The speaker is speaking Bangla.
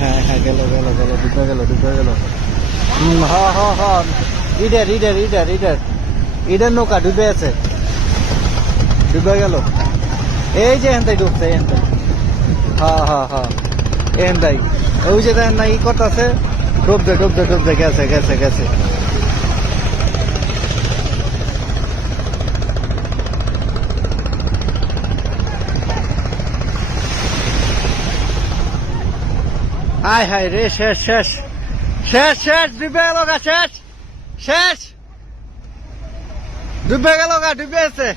হ্যাঁ হ্যাঁ, গেল গেল গেল, ডুবে গেল, ডুবে গেল। হ হ হ, ইডার ইডার ইডার ইডার ইডার নৌকা ডুবে আছে, ডুবে গেল। এই যে এনতাই ডুবছে, এনতাই। হ্যাঁ হ্যাঁ হ্যাঁ, এনতাই। ওই যে দেখেন না, ই করতেছে, ডুবছে ডুবছে ডুবছে, গেছে গেছে গেছে। হায় হায় রে, শেষ শেষ শেষ শেষ, ডুবে গেল গা, শেষ শেষ, ডুবে গেল গা, ডুবে আছে।